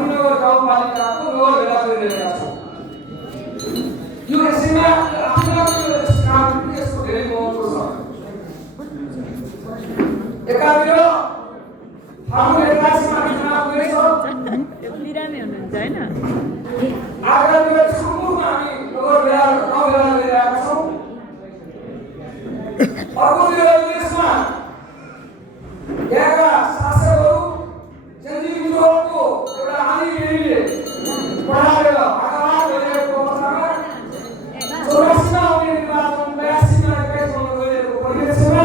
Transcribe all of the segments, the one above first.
शान्तिनगर गाउँपालिकाको नगर भेला गरिरहेका छौँ। यो यसैमा आफ्नो काम यसको धेरै महत्त्व छ। एकातिर हाम्रो 81 मा चुनाव हुँदैछ। यो बिरामी हुनुहुन्छ हैन? आगामी सुरुमा हामी नगर भेला गाउँ भेला गरिरहेका छौँ। अर्कोतिर देशमा यहाँका शासकहरू जनजीवितहरूको एउटा आँधीले बढाएर आक्रमण गरिरहेको अवस्थामा 84 मा आउने निर्वाचन 82 मा 21 मा गरिरहेको परिवेशमा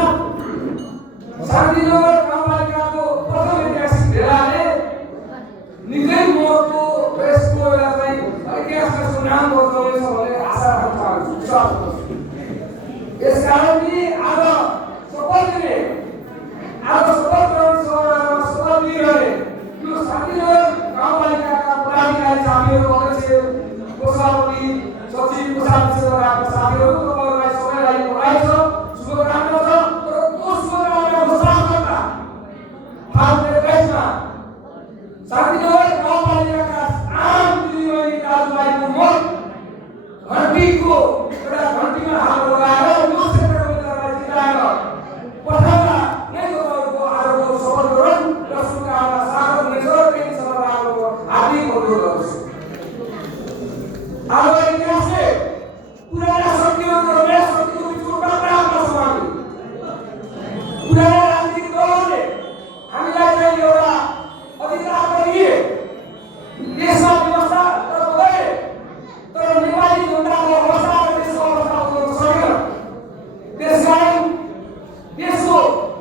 शान्तिनगर गाउँपालिकाको प्रथम ऐतिहासिक भेलाले निकै महत्त्व यसको एउटा चाहिँ इतिहासमा सुनाम बदलाउनेछ भन्ने आशा राख्न चाहन्छु, विश्वास गर्छु। यसकारण कि आज शपथ ग्रहण समारोहमा शपथ लिइरहे यो शान्तिनगर गाउँपालिकाका पदाधिकारी साथीहरू, अध्यक्ष, कोषापति, सचिव, कोषाध्यक्षका साथीहरू, तपाईँहरूलाई सबैलाई बधाई छ, शुभकामना छ। तर त्यो शुभकामनाको साथमा फाल्गुन 21 मा शान्तिनगर गाउँपालिकाका आम दिदीबहिनी दाजुभाइको मत घन्टीको एउटा घन्टीमा हात लगाएर यो क्षेत्रको उम्मेदवारलाई जिताएर पठाउन नै तपाईँहरूको आजको शपथ ग्रहण र शुभकामना सार्थक हुनेछ। त्यही समारोहको हार्दिक अनुरोध गर्छु। आज इतिहासले पुराना शक्तिहरू र नयाँ शक्तिको बिचको टकरावमा छौँ हामी। पुराना राजनीतिक दलहरूले हामीलाई चाहिँ एउटा अधिकार त दिए, देशमा व्यवस्था त गरे, तर नेपाली जनताको अवस्था र देशको अवस्था उठाउन सकेन। त्यसकारण देशको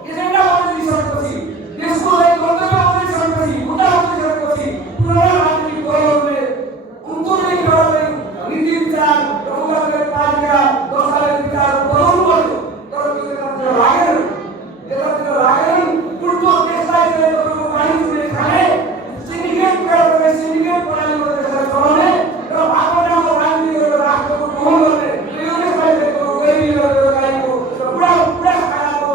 एजेन्डा बदलिसकेपछि, देशको गन्तव्य बदलिसकेपछि, मुद्दा बदलिसकेपछि पुराना राजनीतिक दलहरूले उनको नै एउटा नीति विचार र उनीहरूले पार्टीका दलका विचार बदल्नु पर्यो। तर त्यो यतातिर लागेन, उल्टो देशलाई चाहिँ तपाईँको पानी चुने खाने सिन्डिकेट प्रणालीबाट देशलाई चलाउने र भागवटाको राजनीति गरेर राष्ट्रको दोहन गर्ने यो देशलाई गैरी लगाएको र पुरा खानाको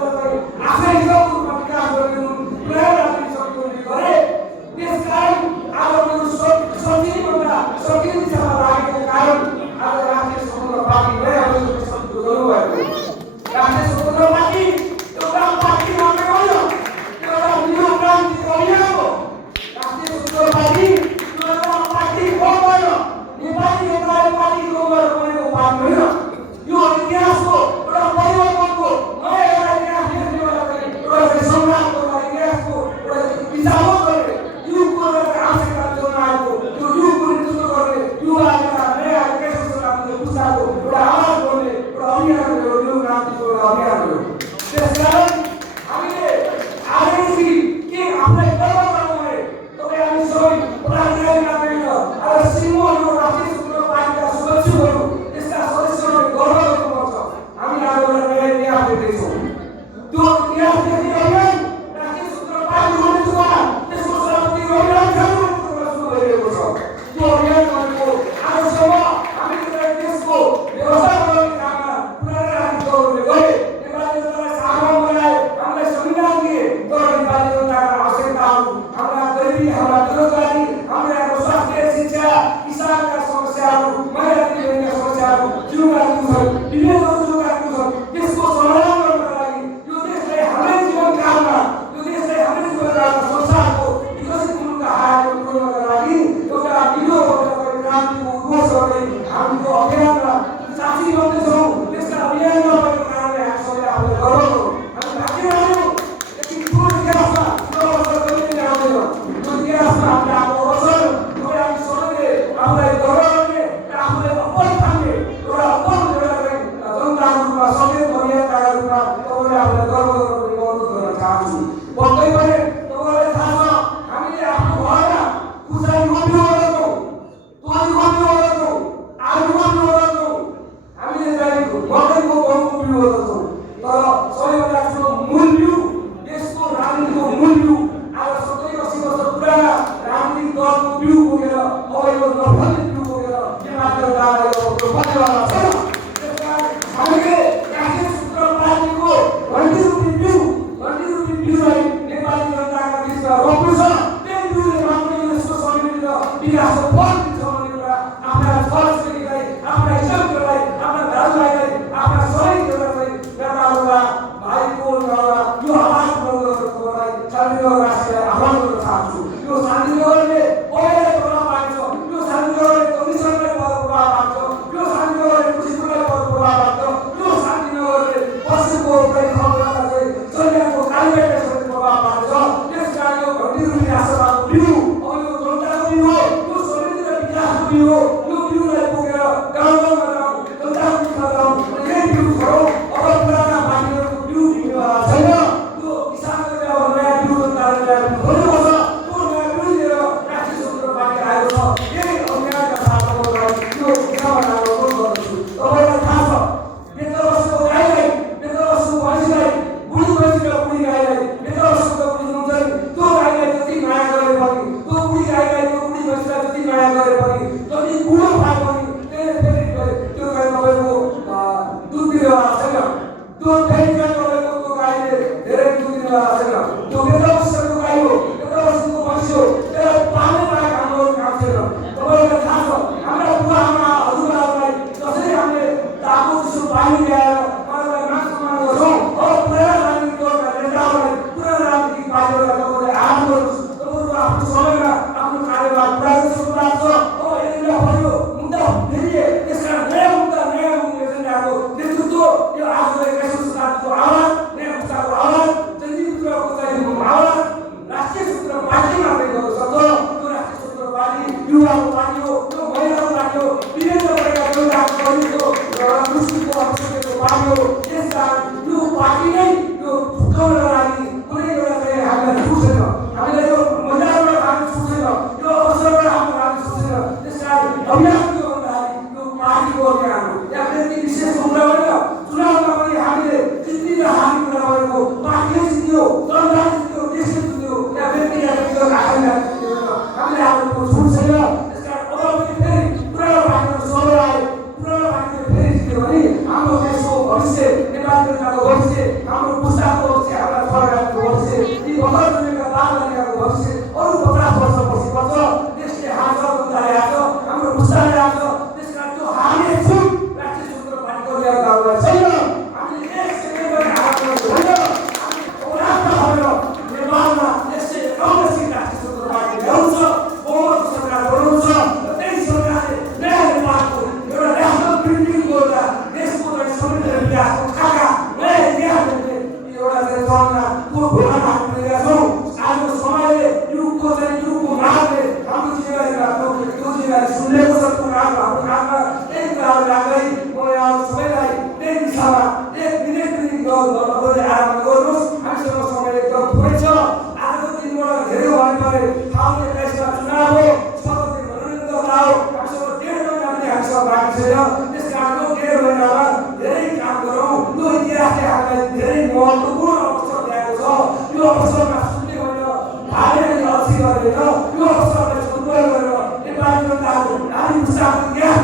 आफै हिसाबको रूपमा विकास गर्ने पुरा राजनीतिक शक्तिहरूले गरे। त्यसकारण आज यो सजिलोभन्दा सजिलो दिशामा लागेको कारण आज राष्ट्रिय स्वतन्त्र पार्टी नयाँ शक्तिको जन्म भएको। राष्ट्रिय स्वतन्त्र पार्टी एउटा पार्टी मात्रै होइन, एउटा न्यू क्रान्तिको अभियान हो। राष्ट्रिय स्वतन्त्र पार्टी एउटा पार्टी होइन, नेपाली नेपाली पार्टीको उमेर बनेको पार्टी होइन। यो इतिहासको एउटा परिवर्तनको नयाँ एउटा इतिहास लेख्नेवाला चाहिँ एउटा सङ्ग्राम गर्ने इतिहासको एउटा विचार गर्ने युगको एउटा आवश्यकता जोड्न आएको त्यो युगको नेतृत्व गर्ने युवाका नयाँ पुस्ताको एउटा आवाज गर्ने एउटा अभियान हो। यो क्रान्तिको एउटा अभियान हो। त्यसकारण हामीले आजदेखि के आफूलाई गर्व गर्नु भने तपाईँ हामी सबै पदाधिकारी मात्रै होइन, आज सिङ्गो यो राष्ट्रिय स्वतन्त्र पार्टीका सदस्यहरू यसका सदस्यहरूले गर्व गर्नुपर्छ। हामी आज एउटा नयाँ इतिहास देख्दैछौँ। त्यो इतिहास देख्ने अभियान राष्ट्रिय स्वतन्त्र पार्टीको नेतृत्वमा त्यसको सभापति रविलाल खानको नेतृत्वमा सुरु भइरहेको छ। त्यो अभियान भनेको आजसम्म हामीले देशको व्यवस्था बनाउने काममा पुराना राजनीतिक दलहरूले गरे। नेपाली जनतालाई साधारण बनाए, हामीलाई संविधान दिए, तर नेपाली जनताका आवश्यकताहरू, हाम्रा गरिबी, हाम्रा बेरोजगारी, हाम्रा स्वास्थ्य, शिक्षा, किसानका समस्याहरू, महिला दिदीबहिनीका समस्याहरू, जीवका दुःखहरू, विभेदहरू जोगाएका छन्। त्यसको समाधान गर्नका लागि यो देशलाई हाम्रै जीवनकालमा संसारको विकसित मुलुकका हातमा पुर्याउनका लागि एउटा ढिलो क्रान्तिको उद्घोष गर्ने हाम्रो अभियानमा साथी बन्दैछौँ। त्यसका अभियानमा भएको कारणले हामी सबैले आफूलाई गर्व गरौँ। हामी भाग्यमानौँ यति ठुलो इतिहासमा अवसर कहिले आउँदैन। त्यो इतिहासमा हामीले आफ्नो अवसर हामी सबैले आफूलाई गर्व गर्ने र आफूलाई अप्पल ठान्ने एउटा अप्पल जनताको रूपमा सचेत अभियन्ताका रूपमा तपाईँले आफूलाई गर्व गर्ने अनुरोध गर्न चाहन्छु। पक्कै पनि तपाईँलाई थाहा छ हामीले आफ्नो घरमा खुर्सानी रोप्नु गर्छौँ, तोरी रोप्नु गर्छौँ, आलु रोप्नु गर्छौँ, हामीले चाहिँ मकैको गहुँ रोप्नु गर्छौँ। तर सबैभन्दा ठुलो मूल बिउ देशको राजनीतिको मूल बिउ आज 70-80 वर्ष पुराना राजनीतिक दलको बिउ बोकेर अब यो नफलित बिउ बोकेर नेपाली जनतालाई रोप्नेवाला छैन। त्यसकारण हामीले राष्ट्रिय स्वतन्त्र पार्टीको घन्टी रूपी बिउलाई नेपाली जनताका बिचमा रोप्नु छ। त्यही बिउले मात्रै यसको समृद्धि र विकासको फल दिन्छ भन्ने कुरा आफ्ना छोराछोरीलाई, आफ्ना इष्टमित्रलाई, आफ्ना दाजुभाइलाई, आफ्ना सहयोगीहरूलाई नेताहरूका भाइको यो आवाज बनाउनलाई शान्तिनगर राष्ट्रलाई आह्वान गर्न चाहन्छु। यो शान्तिनगरले पहिला प्रभाव पार्छ, यो शान्तिनगरले कमिसनलाई प्रभाव पार्छ, यो शान्तिनगरले कृषिलाई प्रभाव पार्छ, यो शान्तिनगरले पशुको खबरलाई चाहिँ सैन्यको कार्यवाहीलाई प्रभाव पार्छ। त्यसकारण यो घटी रुपी राष्ट्रवादको बिउ अब यो जनताको बिउ हो, यो समृद्धि र विकासको बिउ हो। यो बिउलाई पुगेर गाउँ गाउँमा जाउँ, जनताको बिचमा जाउँ, यही बिउ छोडौँ। अब पुराना पार्टीहरूको बिउ टिक्नेवाला छैन। त्यो किसानहरूले अब नयाँ बिउ जनताले ल्याएर खोल्नुपर्छ। त्यो नयाँ बिउ लिएर राष्ट्रिय स्वतन्त्र पार्टी आएको छ। यही अभियानका साथमा यो किसानलाई अनुरोध गर्दछु। तपाईँलाई थाहा छ, बेतर बसेको गाईलाई, बेतर बसेको भैँसीलाई, बुढी भैँसी र बुढी गाईलाई, बेतर बसेको बुढी हुन्छ नि, त्यो गाईलाई जति माया गरे पनि, त्यो बुढी गाईलाई, त्यो बुढी भैँसीलाई जति माया गरे पनि, जति बुढो पाए पनि त्यसले फेरि त्यो गाई तपाईँको दुध दिनेवाला छैन। त्यो फेरि तपाईँको त्यो गाईले धेरै दुध दिनेवाला छैन। त्यो बेतर बसेको गाई हो, बेतर बसेको भैँसी हो, त्यसलाई पाल्ने बाहेक हाम्रो काम छैन। तपाईँलाई थाहा छ, हाम्रा बुवाआमा हजुरबाहरूलाई जसरी हामीले ताको चिसो पानी ल्याएर उहाँहरूलाई मान सम्मान गर्छौँ, अब पुराना राजनीतिक दलका नेताहरूलाई, पुराना राजनीतिक पार्टीहरूलाई तपाईँले आह्वान गर्नुहोस्। तपाईँहरूको आफ्नो समयमा आफ्नो कार्यभार पुरा गर्न सक्नुभएको छ। अब एजेन्डा बन्यो, मुद्दा फेरिए, त्यसकारण नयाँ मुद्दा, नयाँ एजेन्डाको नेतृत्व यो आज 21औं शताब्दीको आह्वान, नयाँ पुस्ताको आह्वान, जनजीवितको चाहिँ आह्वान राष्ट्रिय स्वतन्त्र पार्टी मात्रै गर्न सक्छ। त्यो राष्ट्रिय स्वतन्त्र पार्टी युवाको पार्टी हो, त्यो महिलाको पार्टी हो, विभिन्न प्रकारका योगदान गरेको कृषिको अवसरको पार्टी हो। त्यसकारण यो पार्टी नै यो फुकाउनका लागि कुनै एउटा चाहिँ हामीलाई छुट्दैन, हामीलाई यो महिलाबाट हामी छुट्दैन, यो अवसरबाट हाम्रो हामी छुट्दैन। त्यसकारण अभियान के हो भन्दाखेरि यो पार्टीको अभियान हो। यहाँ व्यक्ति विशेषको कुरा होइन, चुनावमा पनि हामीले जित्ने र हार्ने कुरा गरेको पार्टीले जित्यो, जनताले जित्यो, देशले जित्यो, यहाँ व्यक्तिगत आफैलाई जित्यो। हामीले हाम्रो छुट छैन। त्यसकारण अब पनि फेरि पुरानो पार्टीको सबै आयो, पुरानो पार्टीले फेरि जित्यो भने हाम्रो देशको भविष्य, नेपाल जनताको भविष्य, हाम्रो पुस्ताको भविष्य, हाम्रा छोराछोरीको भविष्य, यी भर्खर जन्मेका बालबालिकाको भविष्य अरू 50 वर्षपछि पर्छ। देशले हार्छ, जनताले हार्छ, हाम्रो पुस्ताले हार्छ। त्यसकारण त्यो हार्ने छुट राष्ट्रिय स्वतन्त्र पार्टीको नेताहरूलाई छैन। हामीले एक सेकेन्ड पनि हार्नु होइन। हामी औलादमा भएर नेपालमा 151 सिट राष्ट्रिय स्वतन्त्र पार्टी ल्याउँछ, बहुमतको सरकार बनाउँछ र त्यही सरकारले नयाँ नेपालको एउटा नेसनल बिल्डिङको एउटा देशको चाहिँ समृद्धि र विकासको खाका नयाँ इतिहास ल्याउने एउटा चाहिँ चरणमा त्यो घोडा हाल्नुरहेका छौँ। आजको समयले युगको मागले हाम्रो जिम्मेवारीमा त्यो जिम्मेवारी सुनेको छ। त्यो हाम्रो काममा यही कुराहरू राख्दै म यहाँ सबैलाई त्यही दिशामा 1 मिनेट पनि नगर्दै आराम गर्नुहोस्। हामीसँग समय एकदम थोरै छ। आजको दिनबाट धेरै भन्नु परे फागुन 21 मा चुनाव हो, 7 दिन मनोनयन गर्न हो। हामीसँग 1.5 महिना पनि हामीसँग बाँकी छैन। त्यसकारण यो 1.5 महिनामा धेरै काम गरौँ। यो इतिहासले हामीलाई धेरै महत्त्वपूर्ण अवसर ल्याएको छ। यो अवसरमा सुन्ने होइन, भागेर अल्छी गरेर यो अवसरलाई सदुपयोग गरेर नेपाली जनताको नारी पुस्ताको इतिहास